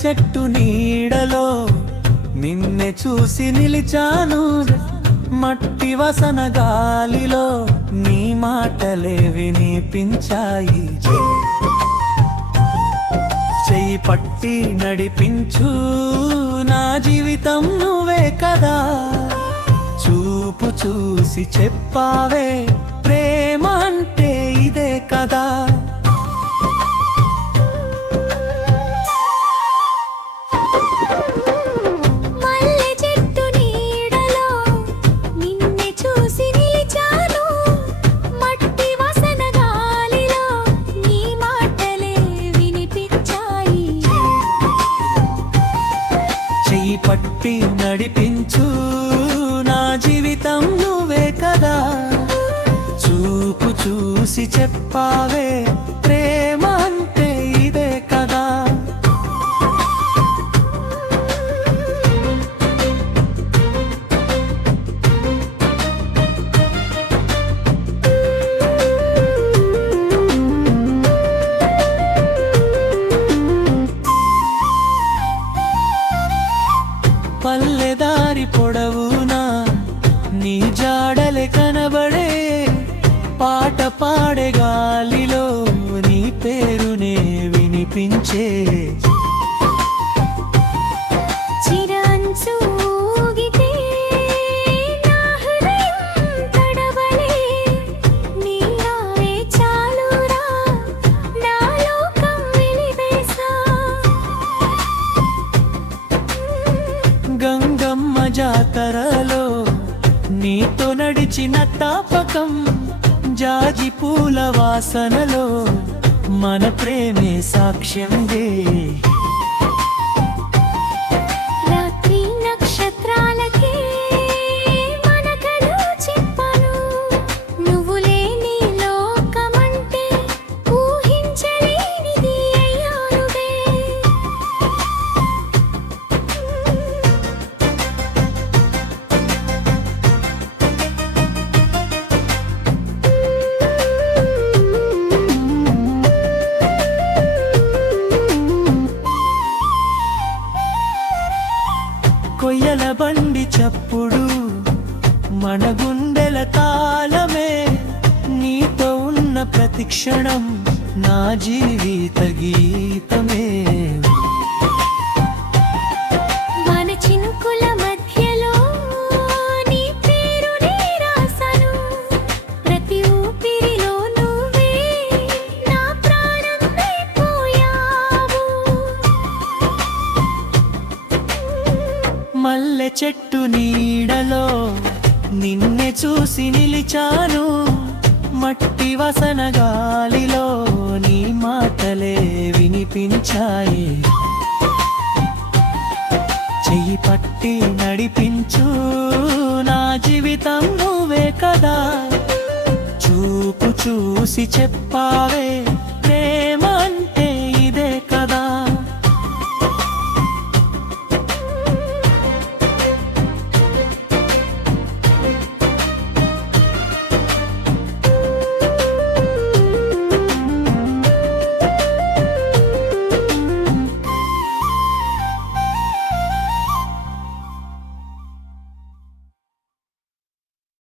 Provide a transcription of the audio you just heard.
చెట్టు నీడలో నిన్నే చూసి నిలిచాను, మట్టి వసన గాలిలో నీ మాటలే వినిపించాయి. చెయ్యి పట్టి నడిపించు, నా జీవితం నువ్వే కదా. చూపు చూసి చెప్పావే, ప్రేమ అంటే ఇదే కదా. పట్టి నడిపించు, నా జీవితం నువ్వే కదా. చూపు చూసి చెప్పావే, ప్రేమ అంటే ఇదే కదా. పల్లెదారి పొడవునా నీ జాడలే కనబడే, పాట పాడే గాలిలో నీ పేరునే వినిపించే. గంగమ్మ జాతరలో నీతో నడిచిన తాపకం, జాజి పూల వాసనలో మన ప్రేమే సాక్ష్యందే. రాత్రి నక్షత్రాలకే మన కలు చెప్పను, నువ్వు లేని లోకమంటే ఊహించలేనిది అయ్యానుగే. కొయ్యల బండి చప్పుడు మన గుండెల తాళమే, నీతో ఉన్న ప్రతి క్షణం నా జీవిత గీతమే. మన చినుకుల మధ్యలో నీ పేరునే రాసాను, ప్రతి ఊపిరిలో నువ్వే నా ప్రాణం అయిపోయావు. మల్లె చెట్టు నీడలో నిన్నే చూసి నిలిచాను, మట్టి వసన గాలిలో నీ మాటలే వినిపించాయి. చెయ్యి పట్టి నడిపించు, నా జీవితం నువ్వే కదా. చూపు చూసి చెప్పావే,